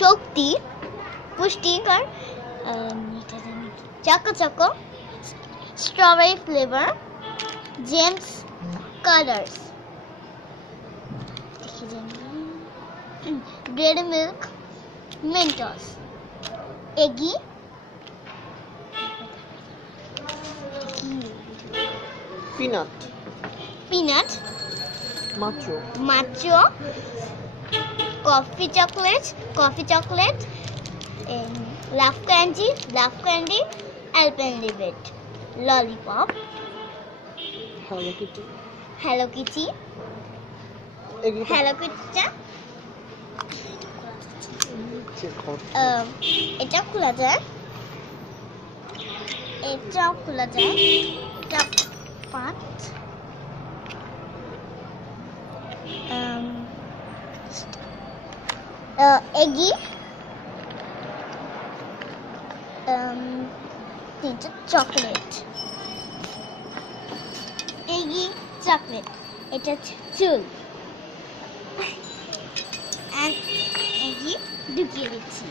শক্তি, পুষ্টিকর, choco choco, strawberry flavour, Gems colours, Dairy Milk, mints, eggy, peanut, macho, coffee chocolate, love candy, Alpenliebe, lollipop, Hello Kitty, এটাও খোলা যায়, এটা পাঁচ, eggy, তিনটা চকলেট, এটা চুল, এগি ঢুকিয়ে দিচ্ছি।